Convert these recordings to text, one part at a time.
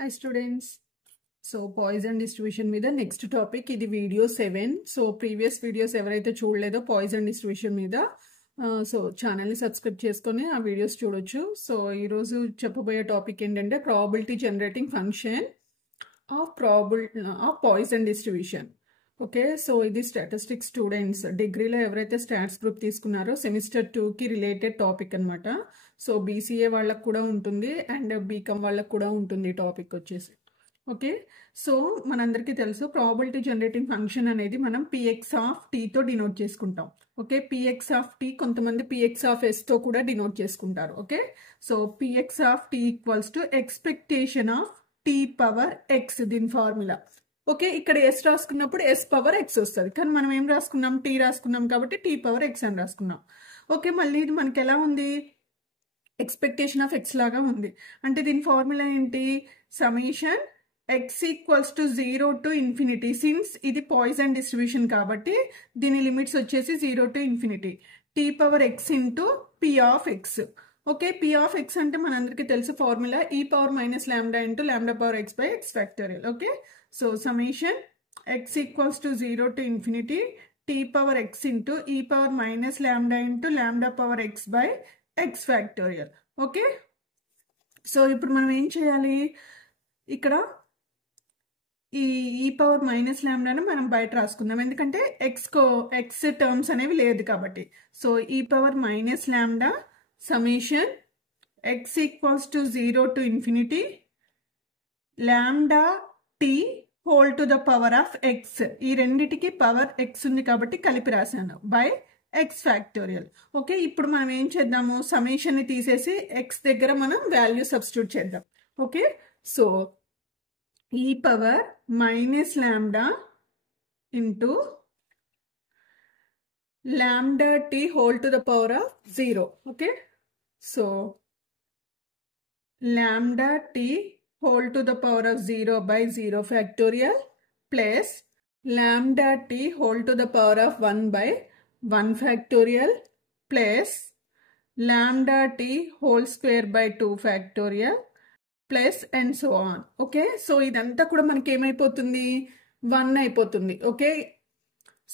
Hi students. So poison distribution మీద next topic ఇది video 7. So previous videos ఎవరైతే చూడలేదో Poisson distribution మీద so ఛానల్ని సబ్స్క్రైబ్ చేసుకొని ఆ వీడియోస్ చూడొచ్చు. సో ఈరోజు చెప్పబోయే టాపిక్ ఏంటంటే probability generating function of Poisson distribution. Okay, so ఇది స్టాటిస్టిక్స్ స్టూడెంట్స్ డిగ్రీలో ఎవరైతే స్టాట్స్ గ్రూప్ తీసుకున్నారో సెమిస్టర్ 2కి రిలేటెడ్ టాపిక్ అనమాట. సో బీసీఏ వాళ్ళకు కూడా ఉంటుంది అండ్ బీకామ్ వాళ్ళకు కూడా ఉంటుంది టాపిక్ వచ్చేసి. ఓకే, సో మనందరికీ తెలుసు ప్రాబబిలిటీ జనరేటింగ్ ఫంక్షన్ అనేది మనం పిఎక్స్ ఆఫ్ టీతో డినోట్ చేసుకుంటాం. ఓకే, పిఎక్స్ ఆఫ్ టీ కొంతమంది పిఎక్స్ ఆఫ్ ఎస్తో కూడా డినోట్ చేసుకుంటారు. Okay, so P X of T equals to expectation of T power X, దీని ఫార్ములా. ఓకే, ఇక్కడ ఎస్ రాసుకున్నప్పుడు ఎస్ పవర్ ఎక్స్ వస్తుంది, కానీ మనం ఏం రాసుకున్నాం, టీ రాసుకున్నాం కాబట్టి టీ పవర్ ఎక్స్ అని రాసుకున్నాం. ఓకే, మళ్ళీ ఇది మనకి ఎలా ఉంది, ఎక్స్పెక్టేషన్ ఆఫ్ ఎక్స్ లాగా ఉంది. అంటే దీని ఫార్ములా ఏంటి, summation X equals to 0 to infinity. Since ఇది పాయిజన్ డిస్ట్రిబ్యూషన్ కాబట్టి దీని లిమిట్స్ వచ్చేసి 0 to infinity. T power x into p of x. Okay, p of x అంటే మనందరికీ తెలుసు formula e power minus lambda into lambda power x by x factorial. Okay, so summation X equals to 0 to infinity t power x into ఈ power minus lambda into lambda power x by x factorial. Okay, so ఇప్పుడు మనం ఏం చేయాలి, ఇక్కడ ఈ power minus ల్యాండాను మనం బయట రాసుకుందాం, ఎందుకంటే ఎక్స్ టర్మ్స్ అనేవి లేదు కాబట్టి. సో ఈ power minus lambda summation X equals to 0 to infinity lambda T whole to the power of X. ఈ రెండిటికి పవర్ ఎక్స్ ఉంది కాబట్టి కలిపి రాశాను బై ఎక్స్ ఫ్యాక్టోరియల్. ఓకే, ఇప్పుడు మనం ఏం చేద్దాము, సమ్మేషన్ని తీసేసి ఎక్స్ దగ్గర మనం వాల్యూ సబ్స్టిట్యూట్ చేద్దాం. ఓకే, సో ఈ power minus lambda into lambda T whole to the power of 0. Okay, so lambda T whole to the power of 0 by 0 factorial plus lambda t whole to the power of 1 by 1 factorial plus lambda t whole square by 2 factorial plus and so on. Okay, so ఇదంతా కూడా మనకి ఏమైపోతుంది, 1 అయిపోతుంది. Okay,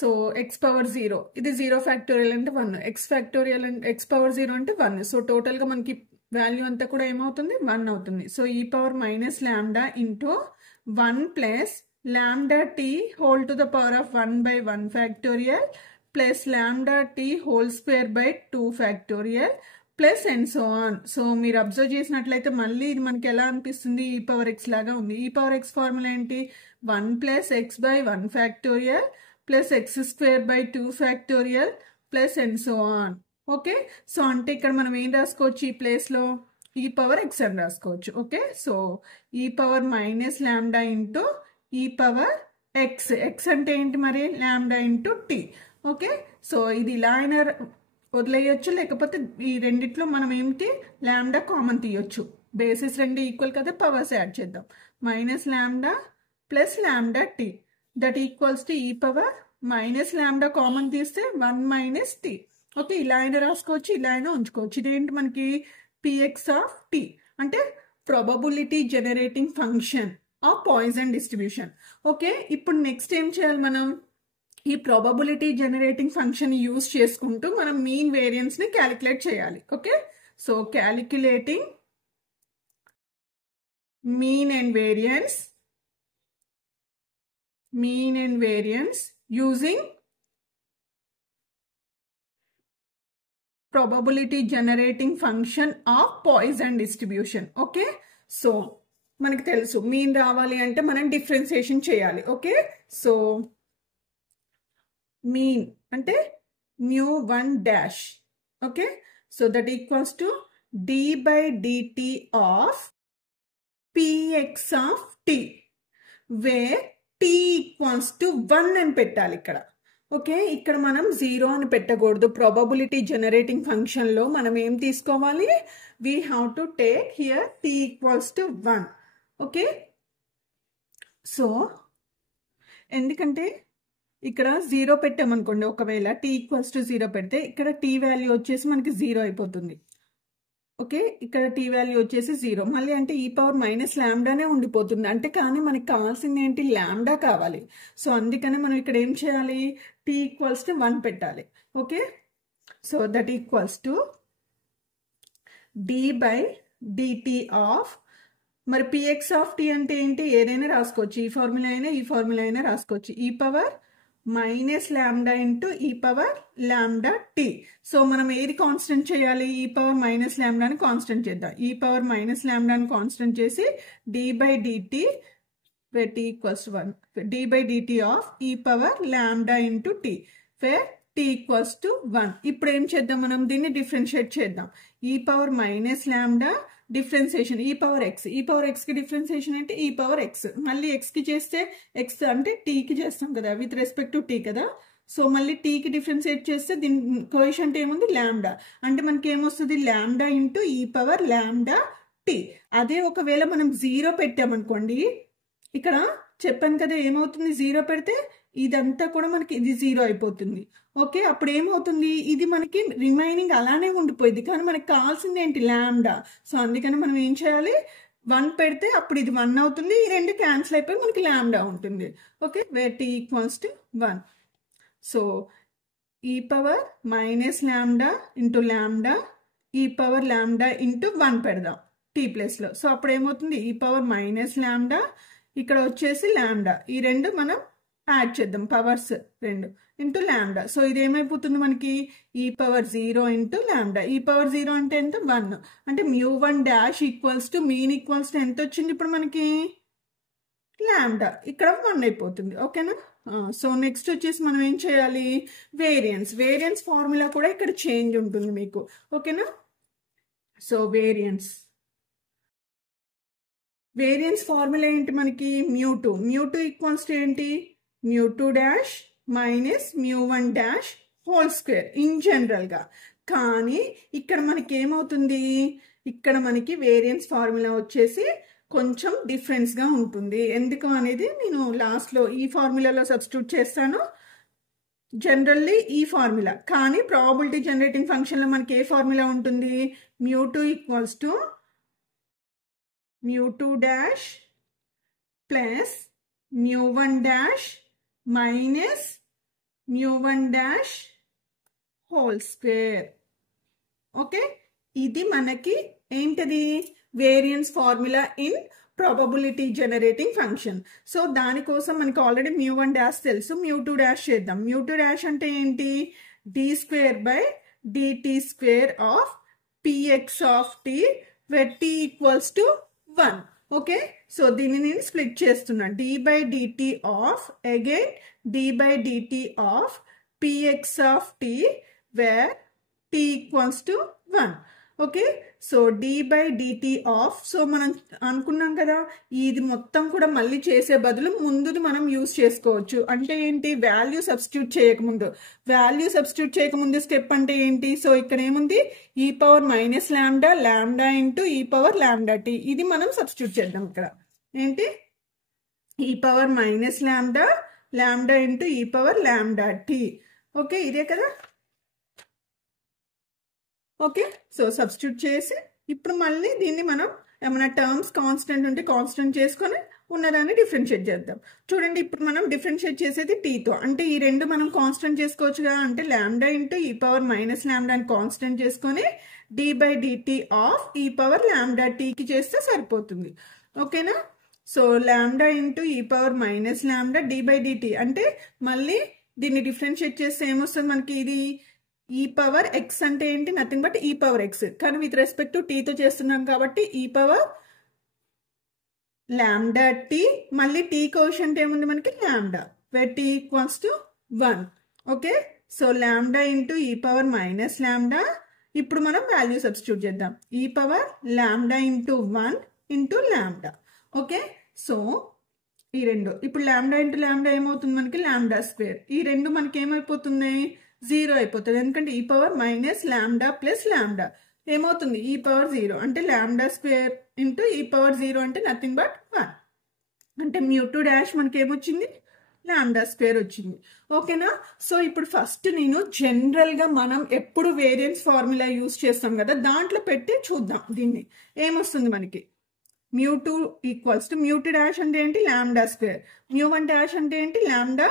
so X power 0, ఇది 0 factorial అంటే 1, X factorial అంటే X power 0 అంటే 1. So టోటల్గా మనకి వాల్యూ అంతా కూడా ఏమవుతుంది, 1 అవుతుంది. సో ఈ power minus lambda into 1 plus lambda T whole to the power of 1 by 1 factorial plus lambda T whole square by 2 factorial plus and so on. So మీరు observe చేసినట్లయితే మళ్ళీ ఇది మనకి ఎలా అనిపిస్తుంది, ఈ పవర్ ఎక్స్ లాగా ఉంది. ఈ పవర్ ఎక్స్ ఫార్ములా ఏంటి, 1 plus X by 1 factorial plus X square by 2 factorial plus and so on. Okay, so అంటే ఇక్కడ మనం ఏం రాసుకోవచ్చు, ఈ ప్లేస్లో ఈ పవర్ ఎక్స్ అని రాసుకోవచ్చు. ఓకే, సో ఈ పవర్ మైనస్ ల్యాండా ఇంటూ ఈ పవర్ ఎక్స్. ఎక్స్ అంటే ఏంటి మరి, lambda into tea. Okay, so ఇది ఇలా అయినా వదిలేయచ్చు, లేకపోతే ఈ రెండిట్లో మనం ఏంటి ల్యాండా కామన్ తీయొచ్చు. బేసిస్ రెండు ఈక్వల్ కదా, పవర్స్ యాడ్ చేద్దాం. Minus lambda plus lambda T that equals to ఈ పవర్ మైనస్ ల్యాండా కామన్ తీస్తే 1 మైనస్ టీ. ఓకే, ఇలా అయినా రాసుకోవచ్చు, ఇలా అయినా ఉంచుకోవచ్చు. ఇదేంటి మనకి పిఎక్స్ ఆఫ్ టీ అంటే probability generating function of Poisson distribution. Okay, ఇప్పుడు నెక్స్ట్ ఏం చేయాలి, మనం ఈ ప్రాబబిలిటీ జనరేటింగ్ ఫంక్షన్ యూజ్ చేసుకుంటూ మనం మీన్ వేరియన్స్ ని క్యాలిక్యులేట్ చేయాలి. Okay, so calculating mean and variance using probability generating function of Poisson distribution. Okay, so మనకి తెలుసు మీన్ రావాలి అంటే మనం డిఫరెన్సియేషన్ చేయాలి. ఓకే, సో మీన్ అంటే μ1 dash. Okay, so that equals to d by dt of px of t where t equals to 1 అని పెట్టాలి ఇక్కడ. ఓకే, ఇక్కడ మనం 0 అని పెట్టకూడదు. ప్రాబబిలిటీ జనరేటింగ్ ఫంక్షన్లో మనం ఏం తీసుకోవాలి, we have to take here t equals to 1. Okay, so ఎందుకంటే ఇక్కడ 0 పెట్టామనుకోండి, ఒకవేళ t ఈక్వల్స్ టు 0 పెడితే ఇక్కడ t వాల్యూ వచ్చేసి మనకి 0 అయిపోతుంది. ఓకే, ఇక్కడ టీ వాల్యూ వచ్చేసి 0. మళ్ళీ అంటే ఈ పవర్ మైనస్ ల్యాండానే ఉండిపోతుంది. అంటే కానీ మనకి కావాల్సింది ఏంటి, ల్యాండా కావాలి. సో అందుకనే మనం ఇక్కడ ఏం చేయాలి, టీ ఈక్వల్స్ టు 1 పెట్టాలి. Okay, so that equals to D by DT of, మరి పిఎక్స్ ఆఫ్ టీ అంటే ఏంటి, ఏదైనా రాసుకోవచ్చు, ఈ ఫార్ములా అయినా రాసుకోవచ్చు, ఈ పవర్ మైనస్ ల్యాండా ఇంటూ ఈ పవర్ ల్యాండా టీ. సో మనం ఏది కాన్స్టెంట్ చేయాలి, ఈ పవర్ మైనస్ ల్యాండాని కాన్స్టెంట్ చేద్దాం. ఈ పవర్ మైనస్ ల్యాండాని కాన్స్టెంట్ చేసి D by DT where t equals 1, d by dt of e power lambda into t, where t equals to 1. ఇప్పుడు ఏం చేద్దాం, మనం దీన్ని డిఫరెన్షియేట్ చేద్దాం. e పవర్ మైనస్ ల్యాండా డిఫరెన్సియేషన్ e పవర్ x కి డిఫరెన్సియేషన్ అంటే e పవర్ x, మళ్ళీ x కి చేస్తే x అంటే t కి చేస్తాం కదా, విత్ రెస్పెక్ట్ టు t కదా. సో మళ్ళీ t కి డిఫరెన్షియేట్ చేస్తే దీని కోఎఫిషియంట్ ఏముంది, ల్యాండా, అంటే మనకి ఏమొస్తుంది, ల్యాండా ఇంటూ ఈ పవర్ ల్యాండా t. అదే ఒకవేళ మనం 0 పెట్టామనుకోండి, ఇక్కడ చెప్పాను కదా ఏమవుతుంది, 0 పెడితే ఇదంతా కూడా మనకి ఇది 0 అయిపోతుంది. ఓకే, అప్పుడు ఏమవుతుంది, ఇది మనకి రిమైనింగ్ అలానే ఉండిపోయింది, కానీ మనకి కావాల్సింది ఏంటి, ల్యాండా. సో అందుకని మనం ఏం చేయాలి, 1 పెడితే అప్పుడు ఇది 1 అవుతుంది, ఈ రెండు క్యాన్సిల్ అయిపోయి మనకి ల్యాండా ఉంటుంది. Okay, where tea equals to 1. So ఈ power minus lambda into lambda, e power lambda into 1 పెడదాం టీ ప్లేస్లో. సో అప్పుడు ఏమవుతుంది, ఈ పవర్ మైనస్ ల్యాండా, ఇక్కడ వచ్చేసి ల్యాండా, ఈ రెండు మనం యాడ్ చేద్దాం, పవర్స్ 2 ఇంటూ ల్యాండా. సో ఇది ఏమైపోతుంది మనకి, ఈ power 0 into lambda. E power 0 అంటే ఎంత, 1, అంటే μ1 dash equals to mean equals to ఎంత వచ్చింది ఇప్పుడు మనకి, ల్యాండా, ఇక్కడ 1 అయిపోతుంది. ఓకేనా. సో నెక్స్ట్ వచ్చేసి మనం ఏం చేయాలి, వేరియన్స్ ఫార్ములా కూడా ఇక్కడ చేంజ్ ఉంటుంది మీకు. ఓకేనా. సో వేరియన్స్ ఫార్ములా ఏంటి మనకి, μ2 ఈక్వల్స్ టు ఏంటి, μ2 dash minus μ1 dash whole square in జనరల్గా. కానీ ఇక్కడ మనకి ఏమవుతుంది, ఇక్కడ మనకి వేరియన్స్ ఫార్ములా వచ్చేసి కొంచెం డిఫరెన్స్గా ఉంటుంది. ఎందుకు అనేది నేను లాస్ట్లో ఈ ఫార్ములాలో సబ్స్టిట్యూట్ చేస్తాను. జనరల్లీ ఈ ఫార్ములా, కానీ ప్రాబబిలిటీ జనరేటింగ్ ఫంక్షన్లో మనకి ఏ ఫార్ములా ఉంటుంది, μ2 equals to μ2 dash plus μ1 dash minus μ1 dash whole square. Okay, ఇది మనకి ఏంటది, variance formula in probability generating function. So దానికోసం మనకి ఆల్రెడీ μ1 డాష్ తెలుసు, μ2 డాష్ చేద్దాం. μ2 డాష్ అంటే ఏంటి, d² by dt² of px of t, where t equals to 1. Okay, so దీన్ని నేను స్ప్లిట్ చేస్తున్నా, d by dt of again d by dt of px of t, where t equals to 1. Okay, so d by dt of, so మనం అనుకున్నాం కదా, ఇది మొత్తం కూడా మళ్ళీ చేసే బదులు ముందుది మనం యూజ్ చేసుకోవచ్చు. అంటే ఏంటి, వాల్యూ సబ్స్టిట్యూట్ చేయకముందు స్టెప్ అంటే ఏంటి, సో ఇక్కడ ఏముంది, ఈ పవర్ మైనస్ ల్యాండా ఇంటూ ఈ పవర్ ల్యాండా టీ, ఇది మనం సబ్స్టిట్యూట్ చేద్దాం. ఇక్కడ ఏంటి, ఈ పవర్ మైనస్ ల్యాండా ఇంటూ ఈ పవర్ ల్యాండా టీ. ఓకే, ఇదే కదా. ఓకే, సో సబ్స్టిట్యూట్ చేసి ఇప్పుడు మళ్ళీ దీన్ని మనం ఏమైనా టర్మ్స్ కాన్స్టెంట్ ఉంటే కాన్స్టెంట్ చేసుకొని ఉన్నదాన్ని డిఫరెన్షియేట్ చేద్దాం. చూడండి, ఇప్పుడు మనం డిఫరెన్షియేట్ చేసేది టీతో, అంటే ఈ రెండు మనం కాన్స్టెంట్ చేసుకోవచ్చు కదా, అంటే ల్యాండా ఇంటూ ఈ పవర్ మైనస్ ల్యాండాని కాన్స్టెంట్ చేసుకొని డి బై డిటి ఆఫ్ ఈ పవర్ ల్యాండా టీకి చేస్తే సరిపోతుంది. ఓకేనా. సో ల్యాండా ఇంటూ ఈ power minus lambda D by DT, అంటే మళ్ళీ దీన్ని డిఫరెన్షియేట్ చేస్తే ఏమొస్తుంది మనకి, ఇది ఈ పవర్ ఎక్స్ అంటే ఏంటి, నథింగ్ బట్ ఈ పవర్ ఎక్స్, కానీ విత్ రెస్పెక్ట్ టు టీతో చేస్తున్నాం కాబట్టి ఈ పవర్ ల్యాండా టీ, మళ్ళీ టీ కోషంట్ ఏముంది మనకి, lambda, where tea equals to 1. Okay, so lambda into ఈ పవర్ మైనస్ ల్యాండా, ఇప్పుడు మనం వాల్యూ సబ్స్టిట్యూట్ చేద్దాం, ఈ power lambda into 1 into lambda. Okay, so ఈ రెండు ఇప్పుడు ల్యాండా ఇంటూ ల్యాండా ఏమవుతుంది మనకి, ల్యాండా స్క్వేర్, ఈ రెండు మనకి ఏమైపోతున్నాయి, 0 అయిపోతుంది. ఎందుకంటే ఈ పవర్ మైనస్ ల్యాండా ప్లస్ ల్యాండా ఏమవుతుంది, ఈ పవర్ 0, అంటే ల్యాండా స్క్వేర్ ఇంటూ ఈ పవర్ 0 అంటే నథింగ్ బట్ 1, అంటే μ2 డాష్ మనకి ఏమొచ్చింది, లాంబ్డా స్క్వేర్ వచ్చింది. ఓకేనా? సో ఇప్పుడు ఫస్ట్ నేను జనరల్గా మనం ఎప్పుడు వేరియన్స్ ఫార్ములా యూస్ చేస్తాం కదా, దాంట్లో పెట్టి చూద్దాం దీన్ని ఏమొస్తుంది మనకి. μ2 ఈక్వల్స్ టు μ2 డాష్ అంటే ఏంటి, లాంబ్డా స్క్వేర్. μ1 డాష్ అంటే ఏంటి, లాంబ్డా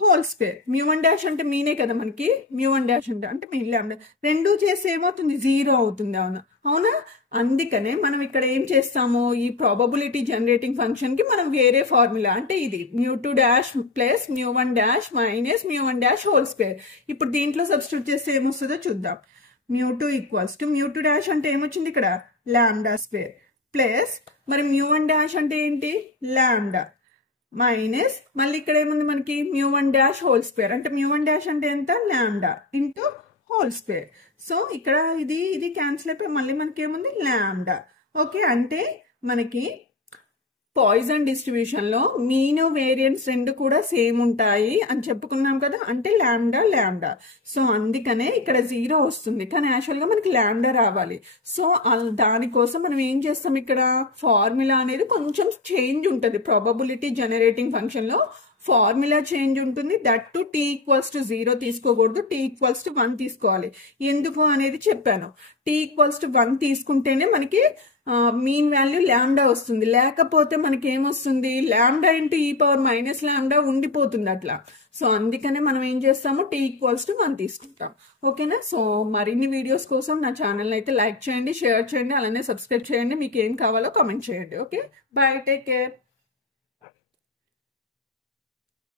హోల్ స్క్వేర్. μ1 డాష్ అంటే మీనే కదా మనకి, μ1 డాష్ అంటే మీ లాంబ్డా. రెండు చేస్తే ఏమవుతుంది, 0 అవుతుంది. అవునా? అందుకనే మనం ఇక్కడ ఏం చేస్తాము, ఈ ప్రాబబిలిటీ జనరేటింగ్ ఫంక్షన్ కి మనం వేరే ఫార్ములా, అంటే ఇది μ2 dash plus μ1 dash minus μ1 dash whole square. ఇప్పుడు దీంట్లో సబ్స్టిట్యూట్ చేస్తే ఏమొస్తుందో చూద్దాం. μ2 ఈక్వల్స్ టు μ2 డాష్ అంటే ఏమొచ్చింది ఇక్కడ, లాంబ్డా స్క్వేర్ ప్లస్ మరి μ1 డాష్ అంటే ఏంటి, లాంబ్డా మైనస్ మళ్ళీ ఇక్కడ ఏముంది మనకి μ1 డాష్ హోల్ స్క్వేర్, అంటే μ1 డాష్ అంటే ఎంత, lambda into whole square. So ఇక్కడ ఇది క్యాన్సిల్ అయిపోయి మళ్ళీ మనకి ఏముంది, లాంబ్డా. ఓకే, అంటే మనకి పాయిజన్ డిస్ట్రిబ్యూషన్ లో మీన్ వేరియన్స్ రెండు కూడా సేమ్ ఉంటాయి అని చెప్పుకున్నాం కదా, అంటే లాంబ్డా లాంబ్డా. సో అందుకనే ఇక్కడ 0 వస్తుంది, కానీ యాక్చువల్ గా మనకి లాంబ్డా రావాలి. సో దానికోసం మనం ఏం చేస్తాం, ఇక్కడ ఫార్ములా అనేది కొంచెం చేంజ్ ఉంటుంది. ప్రాబబిలిటీ జనరేటింగ్ ఫంక్షన్ లో ఫార్ములా చేంజ్ ఉంటుంది. That to t equals to 0 తీసుకోకూడదు, t ఈక్వల్స్ టు 1 తీసుకోవాలి. ఎందుకు అనేది చెప్పాను. t ఈక్వల్స్ టు 1 తీసుకుంటేనే మనకి మీన్ వాల్యూ లాంబ్డా వస్తుంది, లేకపోతే మనకి ఏమొస్తుంది, లాంబ్డా ఇంటూ ఈ పవర్ మైనస్ లాంబ్డా ఉండిపోతుంది అట్లా. సో అందుకనే మనం ఏం చేస్తాము, t ఈక్వల్స్ టు 1 తీసుకుంటాం. ఓకేనా? సో మరిన్ని వీడియోస్ కోసం నా ఛానల్ అయితే లైక్ చేయండి, షేర్ చేయండి, అలానే సబ్స్క్రైబ్ చేయండి. మీకు ఏం కావాలో కామెంట్ చేయండి. Okay, bye, take care.